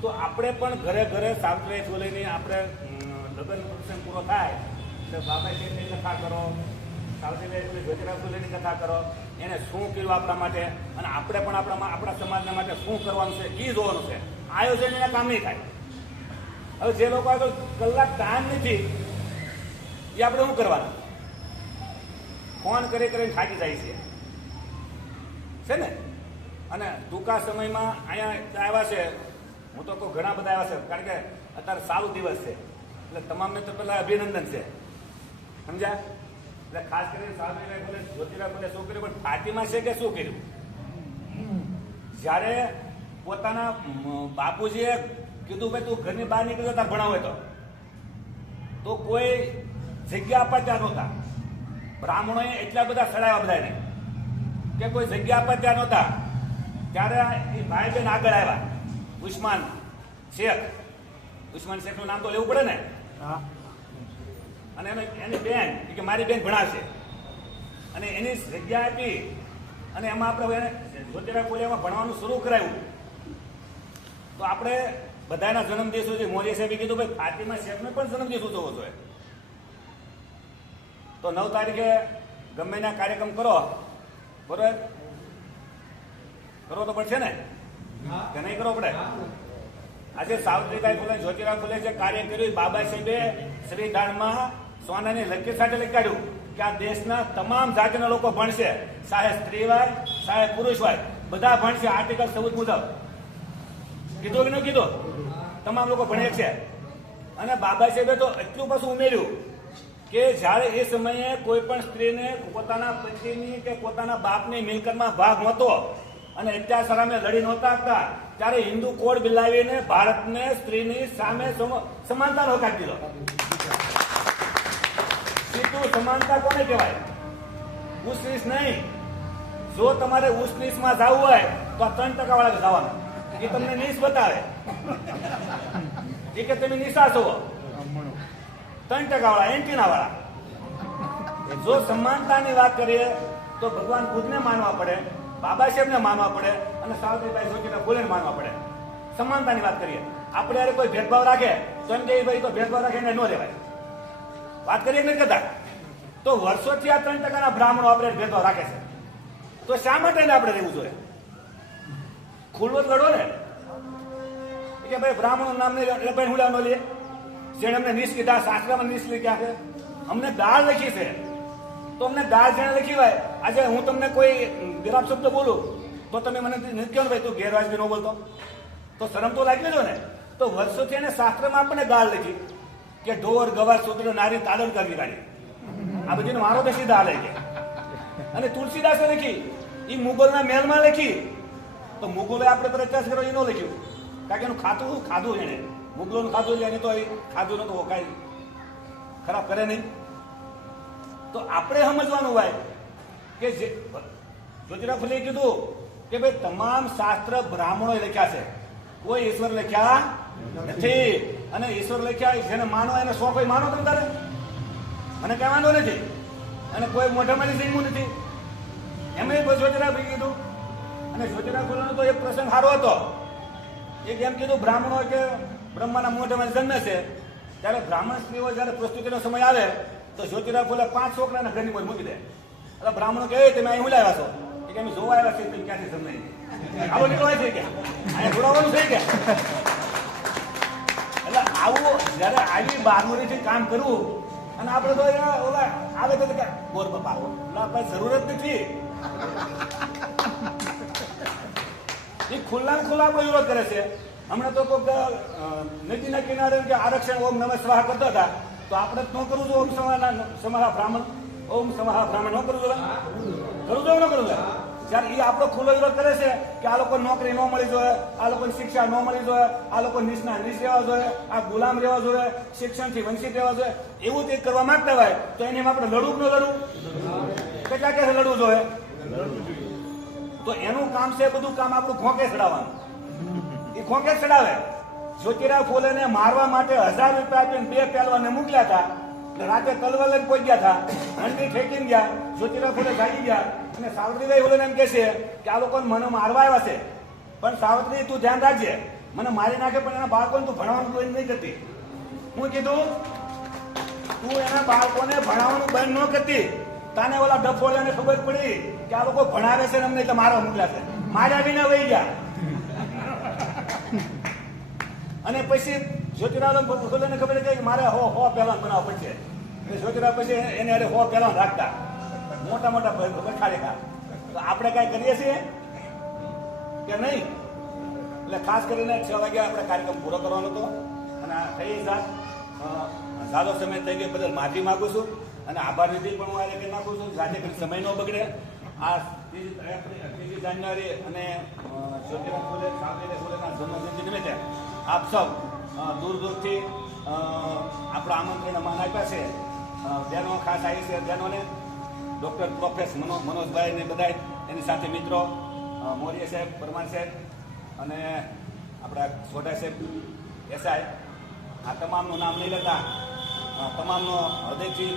તો આપણે પણ ઘરે ઘરે સાંતરે ફૂલેની આપણે લગ્ન પ્રસંગ પૂરો થાય, એટલે બાબા શેઠની કથા કરો, સાવજીભાઈ જ્યોતિરાવ ફૂલેની કથા કરો, એને શું કર્યું આપણા માટે, અને આપણે પણ આપણા આપણા સમાજના માટે શું કરવાનું છે એ જોવાનું છે, આયોજન એના કામ નહીં થાય. હવે જે લોકો આગળ કલાક ટાઈમ નથી, એ આપણે શું કરવાના? ફોન કરી કરીને થાકી જાય છે. છે ને? અને ટૂંકા સમયમાં અહીંયા આવ્યા છે હું તો કહું ઘણા બધા આવ્યા છે, કારણ કે અત્યારે સારું દિવસ છે. એટલે તમામને તો પહેલા અભિનંદન છે. સમજ્યા? એટલે ખાસ કરીને સાધુ બોલે જ્યોતિરાવ બોલે, શું કર્યું? પણ ફાતિમા છે કે શું કર્યું? જ્યારે પોતાના બાપુજીએ કીધું કે તું ઘરની બહાર નીકળ્યો તાર ભણાવે તો. તો કોઈ જગ્યા આપવા ત્યાં નહોતા. બ્રાહ્મણોએ એટલા બધા સડાવ્યા બધાને કે કોઈ જગ્યા આપવા ત્યાં નહોતા. ત્યારે એ ભાઈ બેન આગળ આવ્યા. ઉસ્માન શેખ. ઉસ્માન શેખનું નામ તો લેવું પડે ને? અને એને એની બેન કે મારી બેન ભણાશે. અને એની જગ્યા આપી. અને એમાં આપણે એને જ્યોતિરાવ કોલિયામાં ભણવાનું શરૂ કરાવ્યું તો આપણે બધાના જન્મદિવસો સુધી મોદી સાહેબે કીધું ભાઈ ફાતિમા શેખનો પણ જન્મદિવસ ઉજવવો જોઈએ. તો નવ તારીખે ગમે કાર્યક્રમ કરો. બરોબર? કરવો તો પડશે ને? કે નહીં કરવો પડે આજે સાવિત્રીબાઈ ફૂલે જ્યોતિરાવ ફૂલે જે કાર્ય કર્યું બાબા સાહેબે શ્રી દાનમાં સોનાની લકીર સાથે લખાડ્યું કે આ દેશના તમામ જાતિના લોકો ભણશે. ચાહે સ્ત્રી હોય ચાહે પુરુષ હોય, બધા ભણશે. આર્ટિકલ ચૌદ મુજબ. કીધું કે ન કીધું? તમામ લોકો ભણે છે. અને બાબા સાહેબે તો એટલું પાછું ઉમેર્યું કે જ્યારે એ સમયે કોઈ પણ સ્ત્રીને પોતાના પતિની કે પોતાના બાપની મિલકતમાં ભાગ નહોતો અને અત્યાર સામે લડી નહોતા હતા ત્યારે હિન્દુ કોડ બિલાવીને ભારતને સ્ત્રીની સામે સમ- સમાનતા હોકારી દીધો સીધું સમાનતા કોને કહેવાય? ઉસનીસ નહીં. જો તમારે ઉસનીસમાં જવું હોય, તો આ ત્રણ ટકા વાળા જવાના. એ તમને નીસ બતાવે. એ કે તમે નિશા છો. ત્રણ ટકા વાળા એન્ટીના વાળા જો સમાનતાની વાત કરીએ, તો ભગવાન ખુદને માનવા પડે. બાબા સાહેબને માનવા પડે અને સાવિત્રીબાઈ જોશીને બોલેને માનવા પડે. સમાનતાની વાત કરીએ. આપણે અરે કોઈ ભેદભાવ રાખે, તો એમ કે ભાઈ તો ભેદભાવ રાખે એને ન લેવાય. વાત કરીએ નથી કરતા તો વર્ષોથી આ ત્રણ ટકાના બ્રાહ્મણો આપણે ભેદભાવ રાખે છે. તો શા માટે આપણે રહેવું જોઈએ? ખુલ્લો જ લડો ને. કે ભાઈ બ્રાહ્મણો નામ નહીં ભાઈ હું લઈએ જેણે અમને નિશ કીધા શાસ્ત્રમાં નિશ છે? અમને દાળ લખી છે. તો અમને દાળ જેણે લખી હોય આજે હું તમને કોઈ ગેરાબ શબ્દ બોલું, તો તમે મને નથી કહો ભાઈ, તું ગેરવાજબી ન બોલતો. તો શરમ તો લાગી જો ને? તો વર્ષોથી એને શાસ્ત્રમાં આપણને દાળ લખી કે ઢોર, ગવાર સૂત્ર નારી તાડલ કરવી કાઢી આ બધીને મારો બેસી દાળ છે. અને તુલસીદાસે લખી એ મુગલના મહેલમાં લખી. તો મુગલોએ આપણે પ્રચાર કર્યો એ ન લખ્યું. કારણ કે એનું ખાતું ખાધું એને. મુગલોનું ખાધું એટલે એની તો ખાધું નતું કાંઈ ખરાબ કરે નહીં. તો આપણે સમજવાનું હોય કે જે જ્યોતિરાવ ફુલે કીધું કે ભાઈ, તમામ શાસ્ત્ર બ્રાહ્મણોએ લખ્યા છે. કોઈ ઈશ્વર લખ્યા નથી. અને ઈશ્વર લખ્યા જેને માનો એને સો કોઈ માનો તમે તારે? મને કઈ વાંધો નથી. અને કોઈ મોઢામાંથી સીંગવું નથી. એમ જ્યોતિરાવ ભાઈ કીધું. અને જ્યોતિરાવ ફૂલેનો તો એક પ્રસંગ સારો હતો. એક એમ કીધું, બ્રાહ્મણો કે બ્રહ્માના મોઢામાં જન્મે છે. ત્યારે બ્રાહ્મણ સ્ત્રીઓ જ્યારે પ્રસ્તુતિનો સમય આવે તો જ્યોતિરાવ ફૂલે પાંચ છોકરાના ઘરની મોજ મૂકી દે. એટલે બ્રાહ્મણો કહે તમે અહીં ઉલાવ્યા લાવ્યા છો? કે, અમે જોવા આવ્યા છીએ ક્યાંથી જન્મે આવો નીકળવા છે ક્યાં અહીંયા જોડાવાનું છે ગયા એટલે આવું જ્યારે આવી બારમુરીથી કામ કરવું અને આપણે તો ઓલા આવે તો કે, બોર બાપા એટલે આપણે જરૂર જ નથી. એ ખુલ્લા ખુલ્લા આપણો વિરોધ કરે છે. હમણાં તો કોઈક નદીના કિનારે કે આરક્ષણ, ઓમ નમઃ સ્વાહા કરતા હતા. તો આપણે જ ન કરવું જોઈએ ઓમ સમાના સમાહા બ્રાહ્મણ. ઓમ સમાહા બ્રાહ્મણ ન કરવું જોઈએ. કરવું જોઈએ ન કરવું જોઈએ? જ્યારે એ આપણો ખુલ્લો વિરોધ કરે છે કે આ લોકો નોકરી ન મળી જોઈએ, આ લોકોને શિક્ષા ન મળી જોઈએ, આ લોકો નિષ્ણા નિશ રહેવા જોઈએ, આ ગુલામ રહેવા જોઈએ, શિક્ષણથી વંચિત રહેવા જોઈએ, એવું તે કરવા માંગતા હોય, તો એને આપણે લડવું ન લડવું? કેટલા કે લડવું જોઈએ? તો એનું કામ છે બધું કામ આપણું ખોંકે ચડાવવાનું. એ ખોંકે ચડાવે. જ્યોતિરાવ ફૂલેને મારવા માટે હજાર રૂપિયા આપીને બે પહેલવાને મોકલ્યા હતા. રાતે તલવાર લઈને કોઈ ગયા હતા. હંડી ઠેકીને ગયા. જ્યોતિરાવ ફૂલે ભાગી ગયા. અને સાવત્રીભાઈ ફૂલેને એમ કે છે કે આ લોકો મને મારવા આવ્યા છે. પણ સાવત્રી, તું ધ્યાન રાખજે. મને મારી નાખે પણ એના બાળકોને તું ભણવાનું બંધ નહીં કરતી. હું કીધું, તું એના બાળકોને ભણાવવાનું બંધ ન કરતી. તાને ઓલા ડફોળિયાને ખબર પડી કે આ લોકો ભણાવે છે ને અમને એટલે મારવા મોકલ્યા છે. માર્યા વિના વહી ગયા. અને પછી જ્યોતિરાવ ભગોલાને ખબર કે મારે હો હો પહેલા બનાવવા પડશે. એટલે જ્યોતિરા પછી એને અરે હો પહેલા રાખતા. મોટા મોટા બખાડેકા તો આપણે કાંઈ કરીએ છીએ? કે નહીં? એટલે ખાસ કરીને છ વાગે આપણે કાર્યક્રમ પૂરો કરવાનો હતો. અને આ થઈ જાત સારો સમય થઈ ગયો બદલ માફી માગું છું. અને આભાર નિધિ પણ હું આજે રીતે નાખું છું. સાથે કરી સમય ન બગડે. આ ત્રીજી ત્રીજી જાન્યુઆરી અને અ, જ્યોતિરાવ ફૂલે ફૂલેના જન્મજયંતિ નિમિત્તે આપ સૌ દૂર દૂરથી આપણું આમંત્રણ માન આપ્યા છે. બહેનો ખાસ આવી છે. બહેનોને, ડૉક્ટર પ્રોફેસ મનો મનોજભાઈ ને બધા એની સાથે મિત્રો મોર્ય સાહેબ, પરમાર સાહેબ અને આપણા સોઢા સાહેબ એસઆઈ આ તમામનું નામ નહીં લેતા તમામનો હૃદયથી